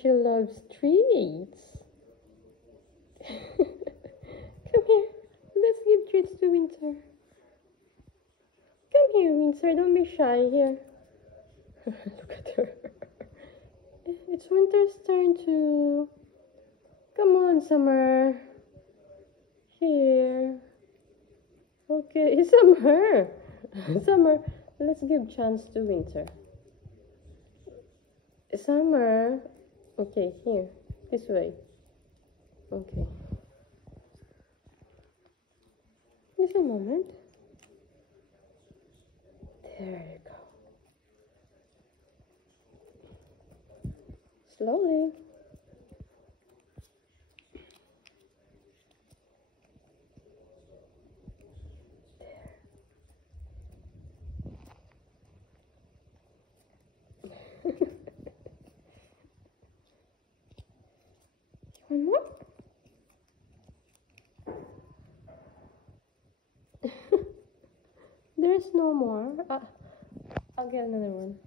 she loves treats. Come here. Let's give treats to Winter. Come here, Winter. Don't be shy. Here. Look at her. It's Winter's turn to... Come on, Summer. Here. Okay, Summer. Summer, let's give chance to Winter. Summer. Okay, here. This way. Okay. Just a moment. There you go. Slowly. One more. There's no more. I'll get another one.